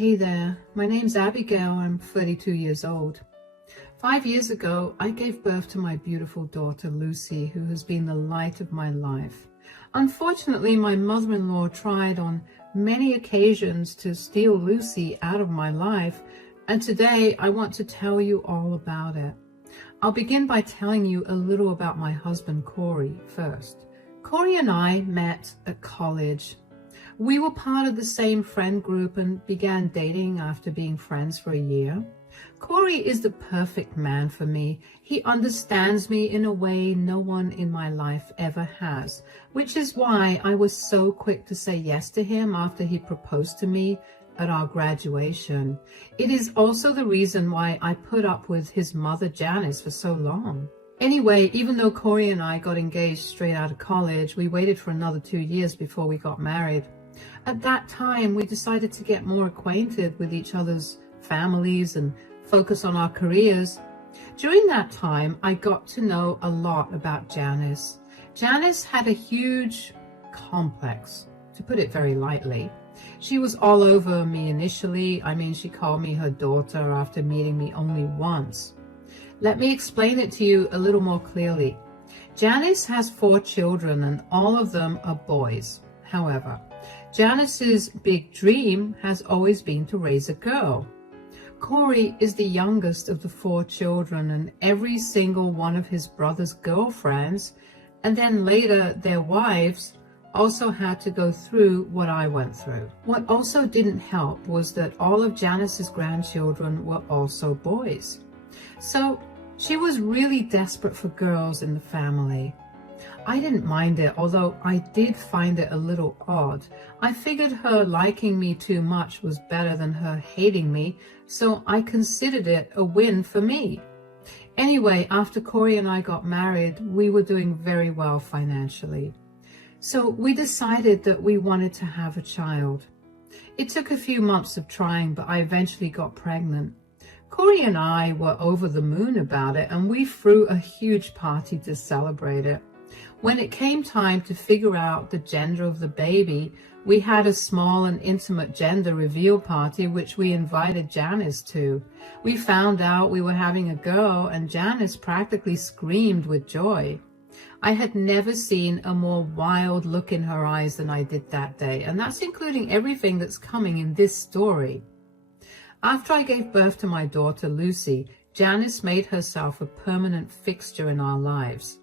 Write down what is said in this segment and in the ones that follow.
Hey there, my name's Abigail. I'm 32 years old. 5 years ago, I gave birth to my beautiful daughter, Lucy, who has been the light of my life. Unfortunately, my mother-in-law tried on many occasions to steal Lucy out of my life, and today I want to tell you all about it. I'll begin by telling you a little about my husband, Corey, first. Corey and I met at college. We were part of the same friend group and began dating after being friends for a year. Corey is the perfect man for me. He understands me in a way no one in my life ever has, which is why I was so quick to say yes to him after he proposed to me at our graduation. It is also the reason why I put up with his mother, Janice, for so long. Anyway, even though Corey and I got engaged straight out of college, we waited for another 2 years before we got married. At that time, we decided to get more acquainted with each other's families and focus on our careers. During that time, I got to know a lot about Janice. Janice had a huge complex, to put it very lightly. She was all over me initially. She called me her daughter after meeting me only once. Let me explain it to you a little more clearly. Janice has 4 children and all of them are boys. However, Janice's big dream has always been to raise a girl. Corey is the youngest of the 4 children, and every single one of his brother's girlfriends, and then later their wives, also had to go through what I went through. What also didn't help was that all of Janice's grandchildren were also boys. So she was really desperate for girls in the family. I didn't mind it, although I did find it a little odd. I figured her liking me too much was better than her hating me, so I considered it a win for me. Anyway, after Corey and I got married, we were doing very well financially. So we decided that we wanted to have a child. It took a few months of trying, but I eventually got pregnant. Corey and I were over the moon about it, and we threw a huge party to celebrate it. When it came time to figure out the gender of the baby, we had a small and intimate gender reveal party which we invited Janice to. We found out we were having a girl, and Janice practically screamed with joy. I had never seen a more wild look in her eyes than I did that day, and that's including everything that's coming in this story. After I gave birth to my daughter Lucy, Janice made herself a permanent fixture in our lives.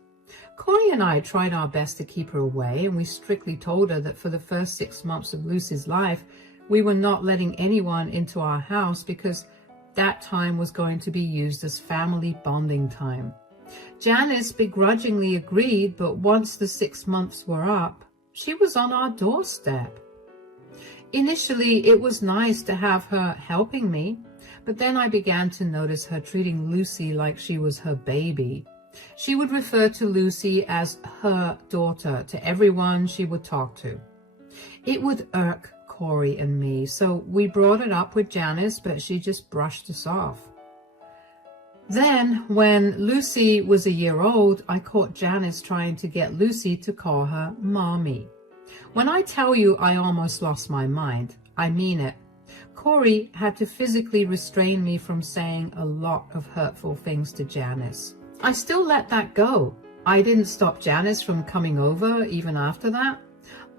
Corey and I tried our best to keep her away, and we strictly told her that for the first 6 months of Lucy's life, we were not letting anyone into our house because that time was going to be used as family bonding time. Janice begrudgingly agreed, but once the 6 months were up, she was on our doorstep. Initially, it was nice to have her helping me, but then I began to notice her treating Lucy like she was her baby. She would refer to Lucy as her daughter to everyone she would talk to. It would irk Corey and me, so we brought it up with Janice, but she just brushed us off. Then, when Lucy was a year old, I caught Janice trying to get Lucy to call her Mommy. When I tell you I almost lost my mind, I mean it. Corey had to physically restrain me from saying a lot of hurtful things to Janice. I still let that go. I didn't stop Janice from coming over even after that.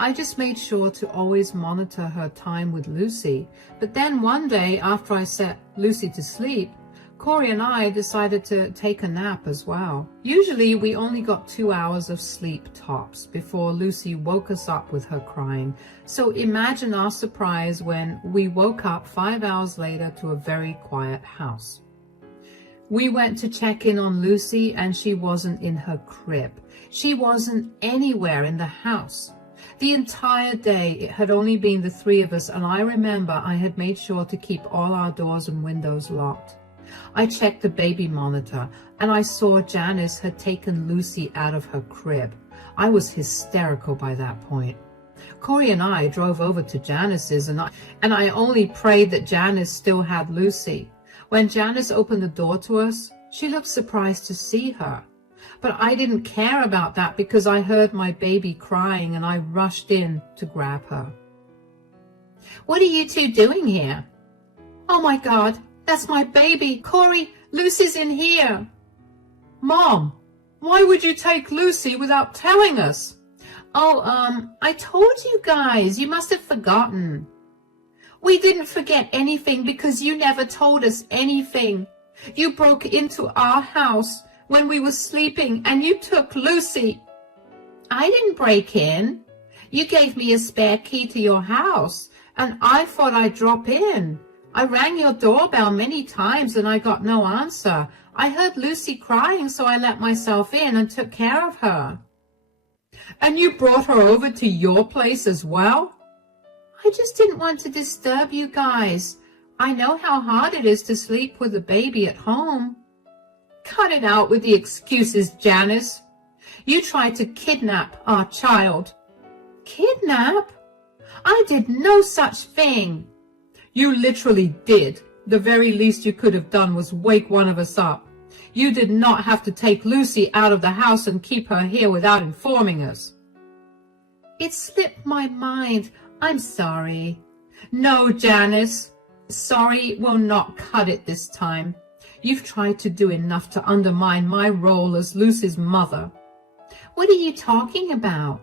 I just made sure to always monitor her time with Lucy. But then one day, after I set Lucy to sleep, Corey and I decided to take a nap as well. Usually we only got 2 hours of sleep tops before Lucy woke us up with her crying. So imagine our surprise when we woke up 5 hours later to a very quiet house. We went to check in on Lucy and she wasn't in her crib. She wasn't anywhere in the house. The entire day it had only been the 3 of us, and I remember I had made sure to keep all our doors and windows locked. I checked the baby monitor and I saw Janice had taken Lucy out of her crib. I was hysterical by that point. Corey and I drove over to Janice's and I only prayed that Janice still had Lucy. When Janice opened the door to us, she looked surprised to see her. But I didn't care about that because I heard my baby crying and I rushed in to grab her. "What are you two doing here?" Oh my God, that's my baby. Corey, Lucy's in here. Mom, why would you take Lucy without telling us? Oh, I told you guys. You must have forgotten. We didn't forget anything because you never told us anything. You broke into our house when we were sleeping and you took Lucy. I didn't break in. You gave me a spare key to your house and I thought I'd drop in. I rang your doorbell many times and I got no answer. I heard Lucy crying, so I let myself in and took care of her. And you brought her over to your place as well? I just didn't want to disturb you guys. I know how hard it is to sleep with a baby at home. Cut it out with the excuses, Janice. You tried to kidnap our child. Kidnap? I did no such thing. You literally did. The very least you could have done was wake one of us up. You did not have to take Lucy out of the house and keep her here without informing us. It slipped my mind. I'm sorry. No, Janice. Sorry will not cut it this time. You've tried to do enough to undermine my role as Lucy's mother. What are you talking about?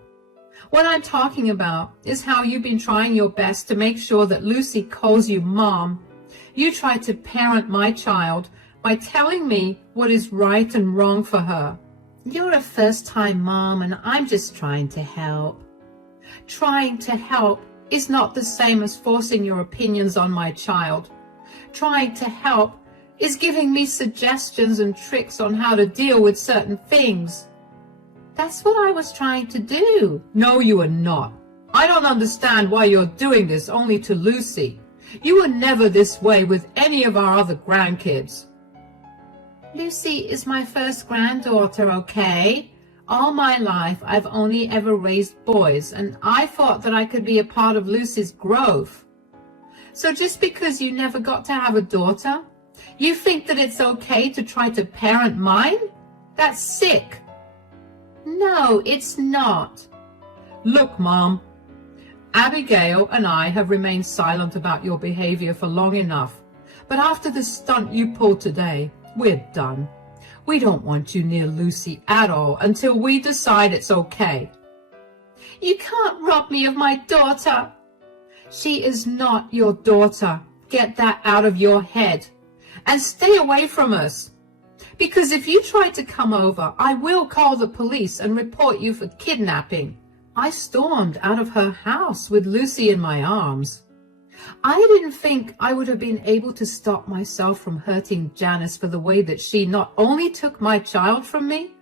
What I'm talking about is how you've been trying your best to make sure that Lucy calls you Mom. You tried to parent my child by telling me what is right and wrong for her. You're a first-time mom and I'm just trying to help. Trying to help is not the same as forcing your opinions on my child. Trying to help is giving me suggestions and tricks on how to deal with certain things. That's what I was trying to do. No, you are not. I don't understand why you're doing this only to Lucy. You were never this way with any of our other grandkids. Lucy is my first granddaughter, okay? All my life, I've only ever raised boys, and I thought that I could be a part of Lucy's growth. So just because you never got to have a daughter, you think that it's okay to try to parent mine? That's sick. No, it's not. Look, Mom, Abigail and I have remained silent about your behavior for long enough, but after the stunt you pulled today, we're done. We don't want you near Lucy at all until we decide it's okay. You can't rob me of my daughter. She is not your daughter. Get that out of your head. And stay away from us. Because if you try to come over, I will call the police and report you for kidnapping. I stormed out of her house with Lucy in my arms. I didn't think I would have been able to stop myself from hurting Janice for the way that she not only took my child from me,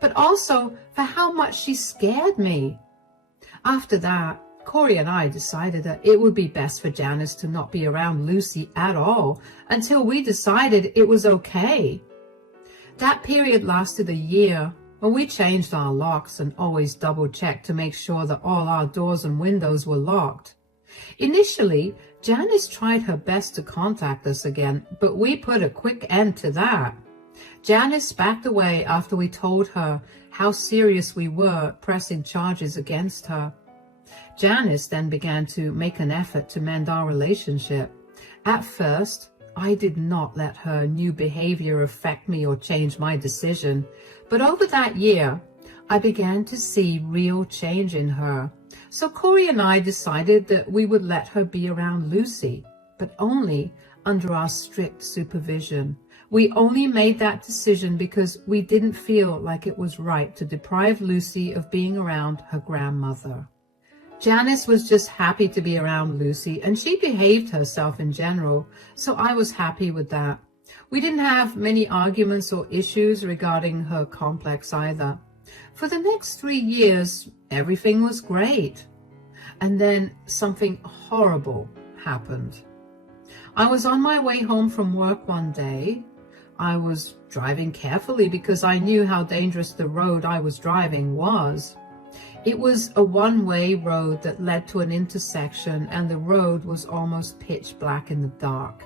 but also for how much she scared me. After that, Corey and I decided that it would be best for Janice to not be around Lucy at all until we decided it was okay. That period lasted a year, when we changed our locks and always double-checked to make sure that all our doors and windows were locked. Initially, Janice tried her best to contact us again, but we put a quick end to that. Janice backed away after we told her how serious we were pressing charges against her. Janice then began to make an effort to mend our relationship. At first, I did not let her new behavior affect me or change my decision, but over that year, I began to see real change in her. So Corey and I decided that we would let her be around Lucy, but only under our strict supervision. We only made that decision because we didn't feel like it was right to deprive Lucy of being around her grandmother. Janice was just happy to be around Lucy, and she behaved herself in general, so I was happy with that. We didn't have many arguments or issues regarding her complex either. For the next 3 years, everything was great. And then something horrible happened. I was on my way home from work one day. I was driving carefully because I knew how dangerous the road I was driving was. It was a one-way road that led to an intersection, and the road was almost pitch black in the dark.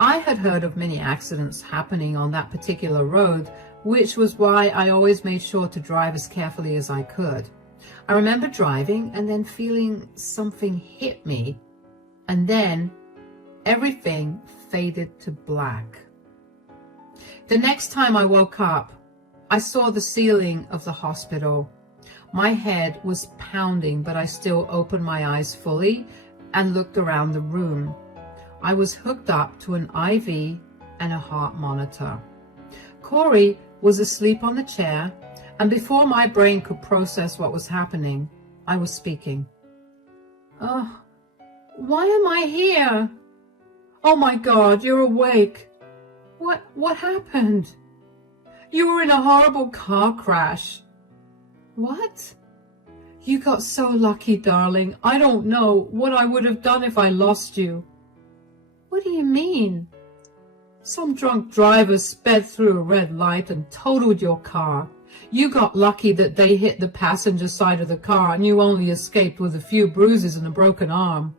I had heard of many accidents happening on that particular road, which was why I always made sure to drive as carefully as I could. I remember driving and then feeling something hit me, and then everything faded to black. The next time I woke up, I saw the ceiling of the hospital. My head was pounding, but I still opened my eyes fully and looked around the room. I was hooked up to an IV and a heart monitor. Corey was asleep on the chair, and before my brain could process what was happening, I was speaking. "Oh, why am I here? Oh my God, you're awake. What happened? You were in a horrible car crash." "What? You got so lucky, darling. I don't know what I would have done if I lost you." "What do you mean?" "Some drunk driver sped through a red light and totaled your car. You got lucky that they hit the passenger side of the car and you only escaped with a few bruises and a broken arm."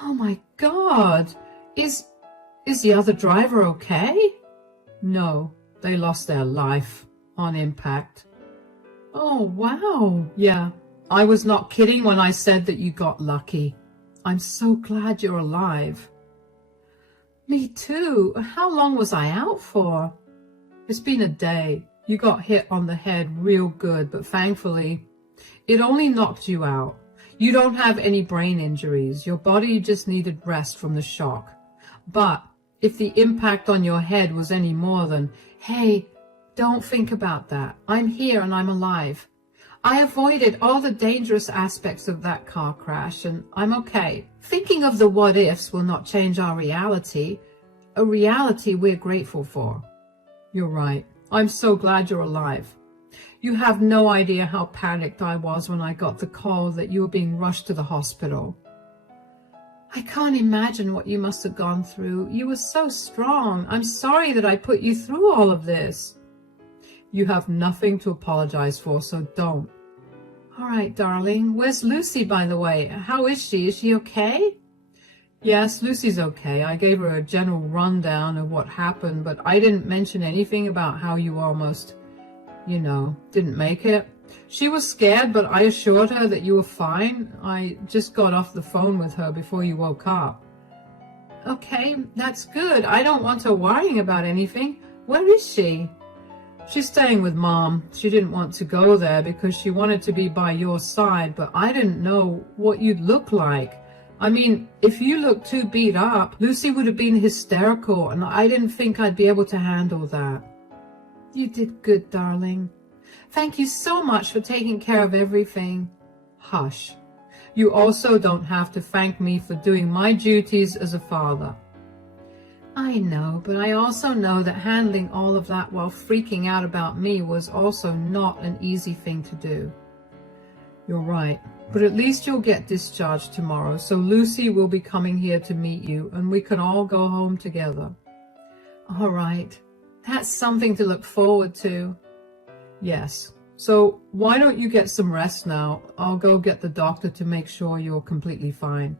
"Oh my God. Is the other driver okay?" "No, they lost their life on impact." "Oh, wow." "Yeah, I was not kidding when I said that you got lucky. I'm so glad you're alive." "Me too. How long was I out for?" "It's been a day. You got hit on the head real good, but thankfully, it only knocked you out. You don't have any brain injuries. Your body just needed rest from the shock. But if the impact on your head was any more than, hey, don't think about that. I'm here and I'm alive. I avoided all the dangerous aspects of that car crash and I'm okay. Thinking of the what ifs will not change our reality, a reality we're grateful for." "You're right. I'm so glad you're alive. You have no idea how panicked I was when I got the call that you were being rushed to the hospital." "I can't imagine what you must have gone through. You were so strong. I'm sorry that I put you through all of this." "You have nothing to apologize for, so don't." "All right, darling. Where's Lucy, by the way? How is she? Is she okay?" "Yes, Lucy's okay. I gave her a general rundown of what happened, but I didn't mention anything about how you almost, didn't make it. She was scared, but I assured her that you were fine. I just got off the phone with her before you woke up." "Okay, that's good. I don't want her worrying about anything. Where is she?" "She's staying with Mom. She didn't want to go there because she wanted to be by your side, but I didn't know what you'd look like. I mean, if you looked too beat up, Lucy would have been hysterical, and I didn't think I'd be able to handle that." "You did good, darling. Thank you so much for taking care of everything." "Hush. You also don't have to thank me for doing my duties as a father." "I know, but I also know that handling all of that while freaking out about me was also not an easy thing to do." "You're right, but at least you'll get discharged tomorrow, so Lucy will be coming here to meet you, and we can all go home together." "All right. That's something to look forward to." "Yes. So why don't you get some rest now? I'll go get the doctor to make sure you're completely fine."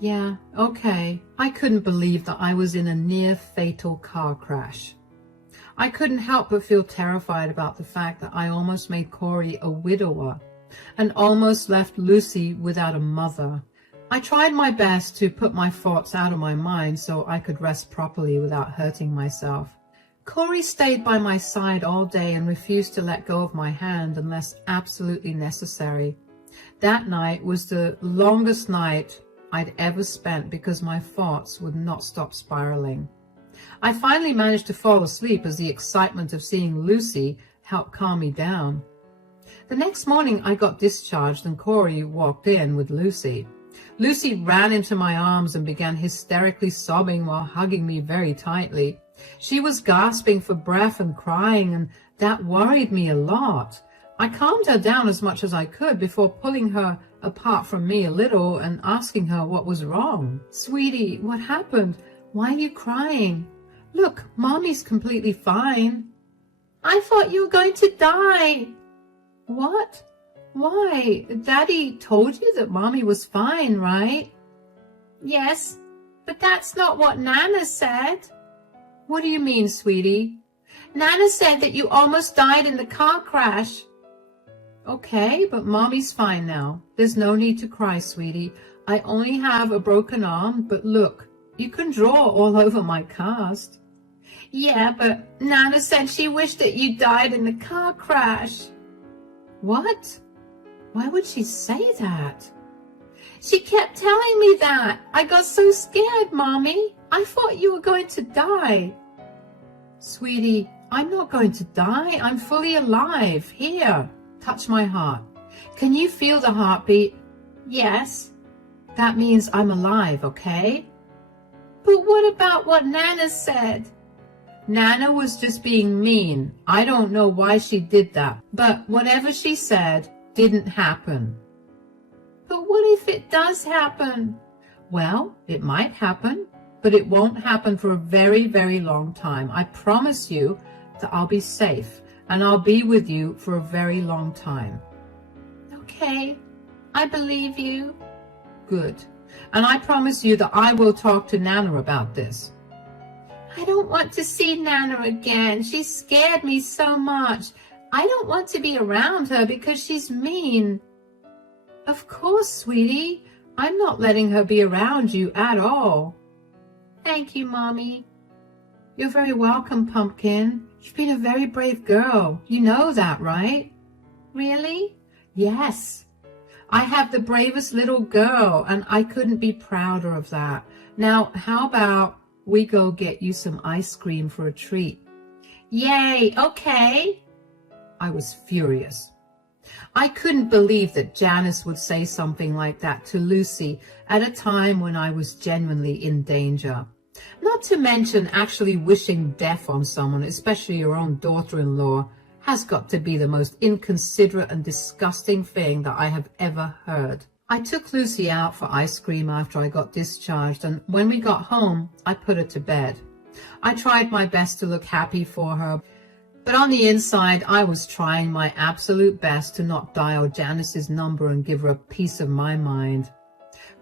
"Yeah, okay." I couldn't believe that I was in a near-fatal car crash. I couldn't help but feel terrified about the fact that I almost made Corey a widower and almost left Lucy without a mother. I tried my best to put my thoughts out of my mind so I could rest properly without hurting myself. Corey stayed by my side all day and refused to let go of my hand unless absolutely necessary. That night was the longest night I'd ever spent because my thoughts would not stop spiraling. I finally managed to fall asleep as the excitement of seeing Lucy helped calm me down. The next morning I got discharged and Corey walked in with Lucy. Lucy ran into my arms and began hysterically sobbing while hugging me very tightly. She was gasping for breath and crying, and that worried me a lot. I calmed her down as much as I could before pulling her apart from me a little and asking her what was wrong. "Sweetie, what happened? Why are you crying? Look, Mommy's completely fine." "I thought you were going to die." "What? Why? Daddy told you that Mommy was fine, right?" "Yes, but that's not what Nana said." "What do you mean, sweetie?" "Nana said that you almost died in the car crash." "Okay, but Mommy's fine now. There's no need to cry, sweetie. I only have a broken arm, but look, you can draw all over my cast. Yeah, but Nana said she wished that you died in the car crash. What? Why would she say that? She kept telling me that. I got so scared, Mommy. I thought you were going to die. Sweetie, I'm not going to die. I'm fully alive. Here, touch my heart. Can you feel the heartbeat? Yes. That means I'm alive, okay? But what about what Nana said? Nana was just being mean. I don't know why she did that, but whatever she said didn't happen. But what if it does happen? Well, it might happen, but it won't happen for a very, very long time. I promise you that I'll be safe and I'll be with you for a very long time. Okay, I believe you. Good. And I promise you that I will talk to Nana about this. I don't want to see Nana again. She scared me so much. I don't want to be around her because she's mean. Of course, sweetie. I'm not letting her be around you at all. Thank you, Mommy. You're very welcome, Pumpkin. You've been a very brave girl. You know that, right? Really? Yes. I have the bravest little girl, and I couldn't be prouder of that. Now, how about we go get you some ice cream for a treat? Yay, okay. I was furious. I couldn't believe that Janice would say something like that to Lucy at a time when I was genuinely in danger. Not to mention actually wishing death on someone, especially your own daughter-in-law, has got to be the most inconsiderate and disgusting thing that I have ever heard. I took Lucy out for ice cream after I got discharged, and when we got home, I put her to bed. I tried my best to look happy for her, but on the inside, I was trying my absolute best to not dial Janice's number and give her a piece of my mind.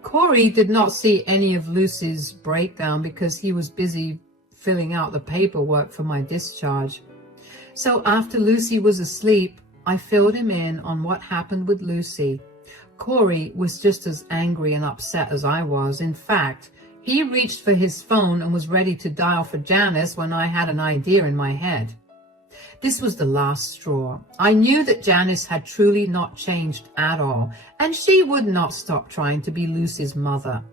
Corey did not see any of Lucy's breakdown because he was busy filling out the paperwork for my discharge. So after Lucy was asleep, I filled him in on what happened with Lucy. Corey was just as angry and upset as I was. In fact, he reached for his phone and was ready to dial for Janice when I had an idea in my head. This was the last straw. I knew that Janice had truly not changed at all, and she would not stop trying to be Lucy's mother.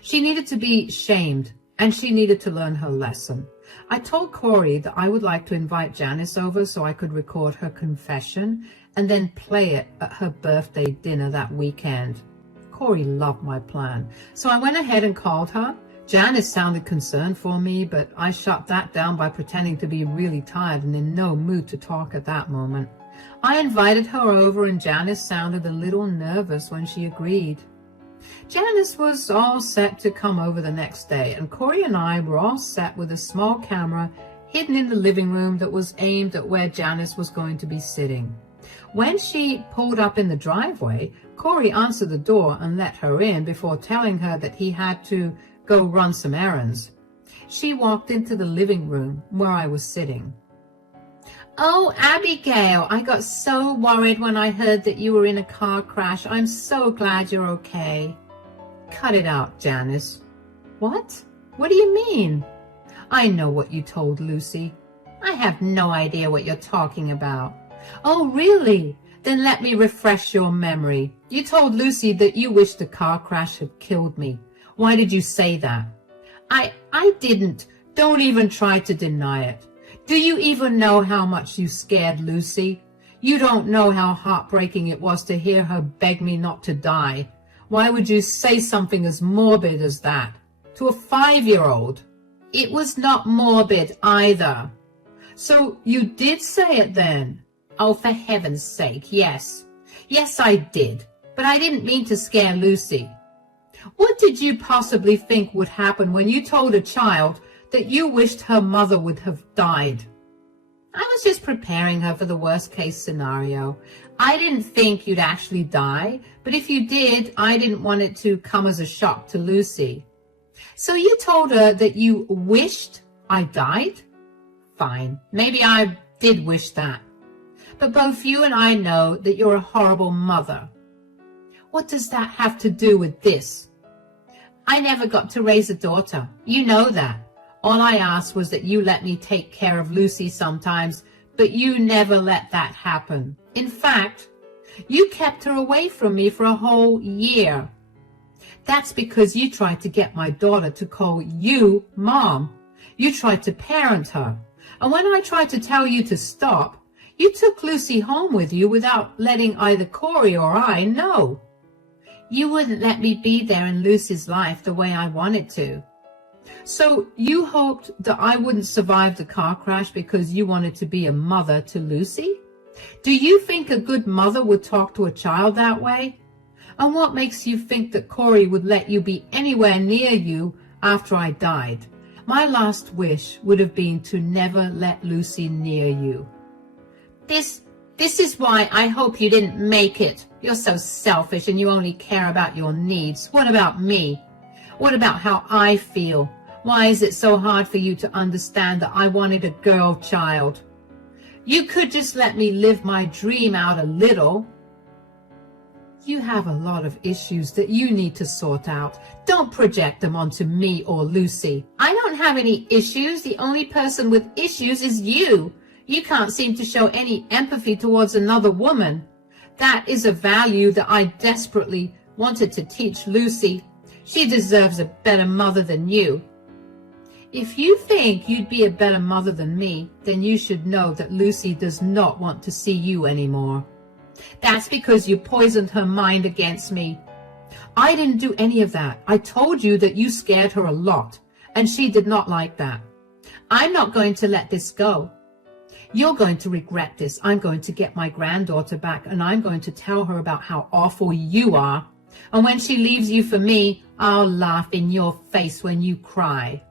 She needed to be shamed, and she needed to learn her lesson. I told Corey that I would like to invite Janice over so I could record her confession and then play it at her birthday dinner that weekend. Corey loved my plan, so I went ahead and called her. Janice sounded concerned for me, but I shut that down by pretending to be really tired and in no mood to talk at that moment. I invited her over, and Janice sounded a little nervous when she agreed. Janice was all set to come over the next day, and Corey and I were all set with a small camera hidden in the living room that was aimed at where Janice was going to be sitting. When she pulled up in the driveway, Corey answered the door and let her in before telling her that he had to go run some errands. She walked into the living room where I was sitting. Oh, Abigail, I got so worried when I heard that you were in a car crash. I'm so glad you're okay. Cut it out, Janice. What? What do you mean? I know what you told Lucy. I have no idea what you're talking about. Oh, really? Then let me refresh your memory. You told Lucy that you wished the car crash had killed me. Why did you say that? I didn't. Don't even try to deny it. Do you even know how much you scared Lucy? You don't know how heartbreaking it was to hear her beg me not to die. Why would you say something as morbid as that to a 5-year-old? It was not morbid either. So you did say it then? Oh, for heaven's sake, yes. Yes, I did. But I didn't mean to scare Lucy. What did you possibly think would happen when you told a child that you wished her mother would have died? I was just preparing her for the worst case scenario. I didn't think you'd actually die, but if you did, I didn't want it to come as a shock to Lucy. So you told her that you wished I died? Fine, maybe I did wish that. But both you and I know that you're a horrible mother. What does that have to do with this? I never got to raise a daughter. You know that. All I asked was that you let me take care of Lucy sometimes, but you never let that happen. In fact, you kept her away from me for a whole year. That's because you tried to get my daughter to call you Mom. You tried to parent her. And when I tried to tell you to stop, you took Lucy home with you without letting either Corey or I know. You wouldn't let me be there in Lucy's life the way I wanted to. So you hoped that I wouldn't survive the car crash because you wanted to be a mother to Lucy? Do you think a good mother would talk to a child that way? And what makes you think that Corey would let you be anywhere near you after I died? My last wish would have been to never let Lucy near you. This is why I hope you didn't make it. You're so selfish and you only care about your needs. What about me? What about how I feel? Why is it so hard for you to understand that I wanted a girl child? You could just let me live my dream out a little. You have a lot of issues that you need to sort out. Don't project them onto me or Lucy. I don't have any issues. The only person with issues is you. You can't seem to show any empathy towards another woman. That is a value that I desperately wanted to teach Lucy. She deserves a better mother than you. If you think you'd be a better mother than me, then you should know that Lucy does not want to see you anymore. That's because you poisoned her mind against me. I didn't do any of that. I told you that you scared her a lot, and she did not like that. I'm not going to let this go. You're going to regret this. I'm going to get my granddaughter back, and I'm going to tell her about how awful you are. And when she leaves you for me, I'll laugh in your face when you cry.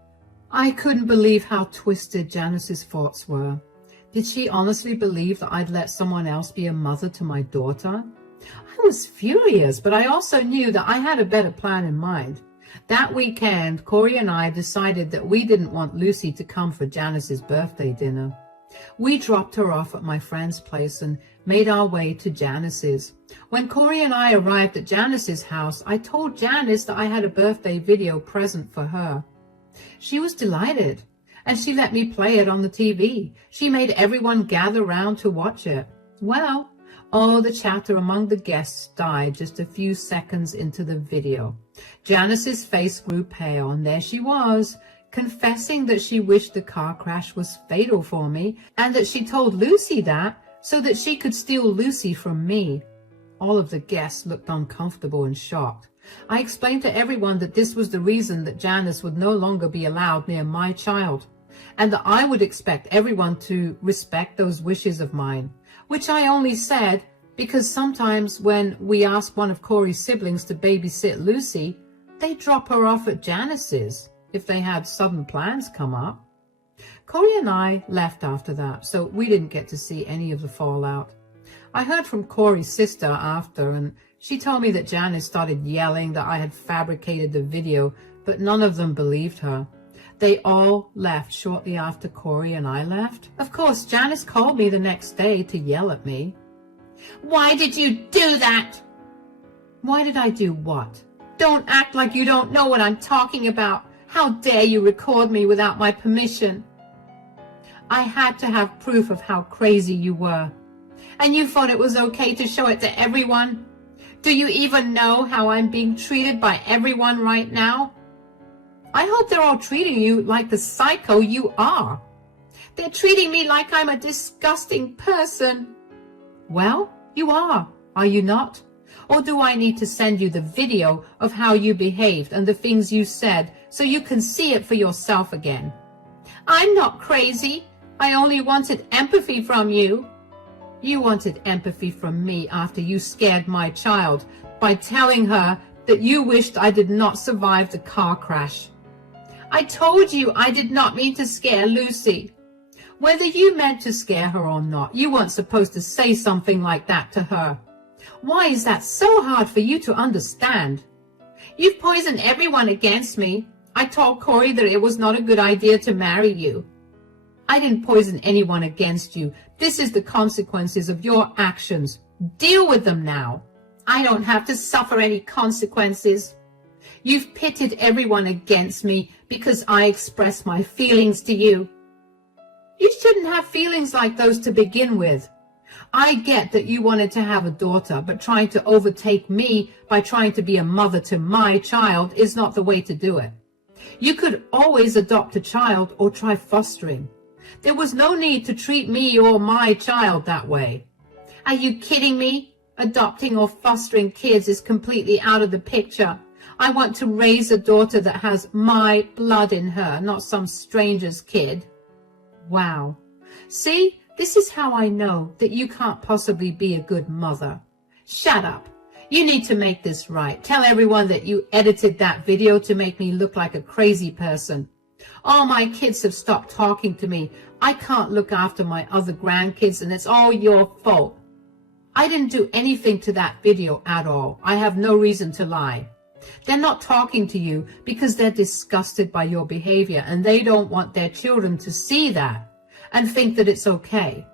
I couldn't believe how twisted Janice's thoughts were. Did she honestly believe that I'd let someone else be a mother to my daughter? I was furious, but I also knew that I had a better plan in mind. That weekend, Corey and I decided that we didn't want Lucy to come for Janice's birthday dinner. We dropped her off at my friend's place and made our way to Janice's. When Corey and I arrived at Janice's house, I told Janice that I had a birthday video present for her. She was delighted, and she let me play it on the TV. She made everyone gather round to watch it. Well, all the chatter among the guests died just a few seconds into the video. Janice's face grew pale, and there she was, confessing that she wished the car crash was fatal for me, and that she told Lucy that so that she could steal Lucy from me. All of the guests looked uncomfortable and shocked. I explained to everyone that this was the reason that Janice would no longer be allowed near my child, and that I would expect everyone to respect those wishes of mine, which I only said because sometimes when we ask one of Corey's siblings to babysit Lucy, they drop her off at Janice's if they had sudden plans come up. Corey and I left after that, so we didn't get to see any of the fallout. I heard from Corey's sister after, and she told me that Janice started yelling that I had fabricated the video, but none of them believed her. They all left shortly after Corey and I left. Of course, Janice called me the next day to yell at me. Why did you do that? Why did I do what? Don't act like you don't know what I'm talking about. How dare you record me without my permission? I had to have proof of how crazy you were. And you thought it was okay to show it to everyone? Do you even know how I'm being treated by everyone right now? I hope they're all treating you like the psycho you are. They're treating me like I'm a disgusting person. Well, you are you not? Or do I need to send you the video of how you behaved and the things you said so you can see it for yourself again? I'm not crazy. I only wanted empathy from you. You wanted empathy from me after you scared my child by telling her that you wished I did not survive the car crash. I told you I did not mean to scare Lucy. Whether you meant to scare her or not, you weren't supposed to say something like that to her. Why is that so hard for you to understand? You've poisoned everyone against me. I told Corey that it was not a good idea to marry you. I didn't poison anyone against you. This is the consequences of your actions. Deal with them now. I don't have to suffer any consequences. You've pitted everyone against me because I express my feelings to you. You shouldn't have feelings like those to begin with. I get that you wanted to have a daughter, but trying to overtake me by trying to be a mother to my child is not the way to do it. You could always adopt a child or try fostering. There was no need to treat me or my child that way. Are you kidding me? Adopting or fostering kids is completely out of the picture. I want to raise a daughter that has my blood in her, not some stranger's kid. Wow. See, this is how I know that you can't possibly be a good mother. Shut up. You need to make this right. Tell everyone that you edited that video to make me look like a crazy person. All my kids have stopped talking to me. I can't look after my other grandkids, and it's all your fault. I didn't do anything to that video at all. I have no reason to lie. They're not talking to you because they're disgusted by your behavior, and they don't want their children to see that and think that it's okay.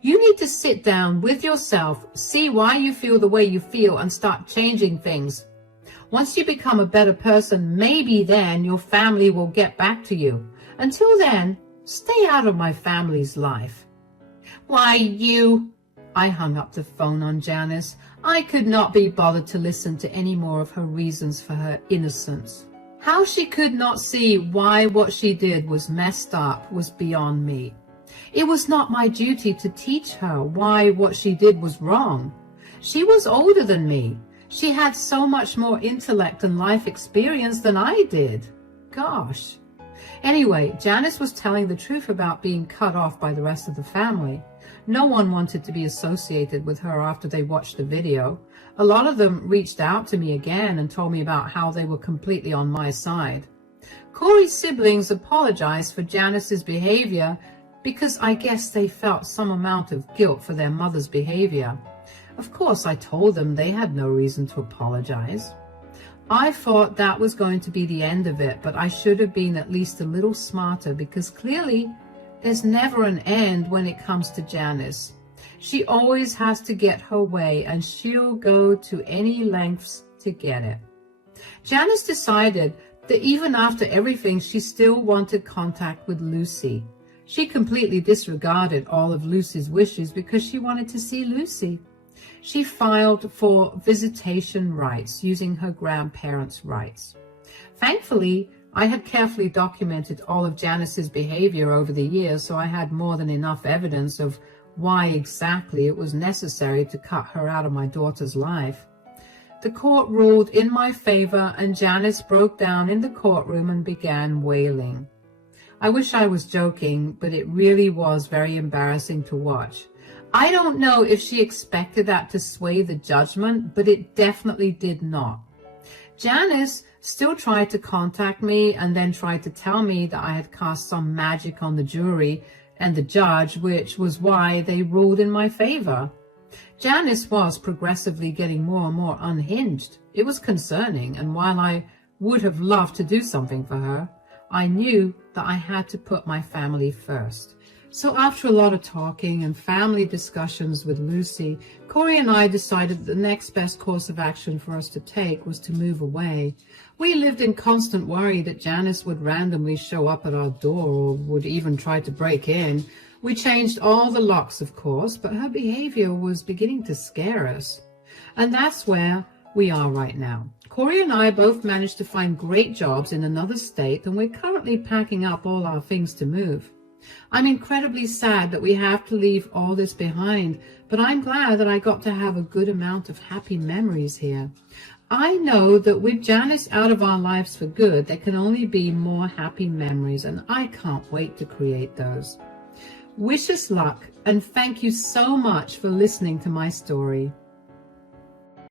You need to sit down with yourself, see why you feel the way you feel, and start changing things. Once you become a better person, maybe then your family will get back to you. Until then, stay out of my family's life. Why, you... I hung up the phone on Janice. I could not be bothered to listen to any more of her reasons for her innocence. How she could not see why what she did was messed up was beyond me. It was not my duty to teach her why what she did was wrong. She was older than me. She had so much more intellect and life experience than I did. Gosh. Anyway, Janice was telling the truth about being cut off by the rest of the family. No one wanted to be associated with her after they watched the video. A lot of them reached out to me again and told me about how they were completely on my side. Corey's siblings apologized for Janice's behavior because I guess they felt some amount of guilt for their mother's behavior. Of course, I told them they had no reason to apologize. I thought that was going to be the end of it, but I should have been at least a little smarter because clearly there's never an end when it comes to Janice. She always has to get her way, and she'll go to any lengths to get it. Janice decided that even after everything, she still wanted contact with Lucy. She completely disregarded all of Lucy's wishes because she wanted to see Lucy. She filed for visitation rights using her grandparents' rights. Thankfully, I had carefully documented all of Janice's behavior over the years, so I had more than enough evidence of why exactly it was necessary to cut her out of my daughter's life. The court ruled in my favor, and Janice broke down in the courtroom and began wailing. I wish I was joking, but it really was very embarrassing to watch. I don't know if she expected that to sway the judgment, but it definitely did not. Janice still tried to contact me and then tried to tell me that I had cast some magic on the jury and the judge, which was why they ruled in my favor. Janice was progressively getting more and more unhinged. It was concerning, and while I would have loved to do something for her, I knew that I had to put my family first. So after a lot of talking and family discussions with Lucy, Corey and I decided that the next best course of action for us to take was to move away. We lived in constant worry that Janice would randomly show up at our door or would even try to break in. We changed all the locks, of course, but her behavior was beginning to scare us. And that's where we are right now. Corey and I both managed to find great jobs in another state, and we're currently packing up all our things to move. I'm incredibly sad that we have to leave all this behind, but I'm glad that I got to have a good amount of happy memories here. I know that with Janice out of our lives for good, there can only be more happy memories, and I can't wait to create those. Wish us luck, and thank you so much for listening to my story.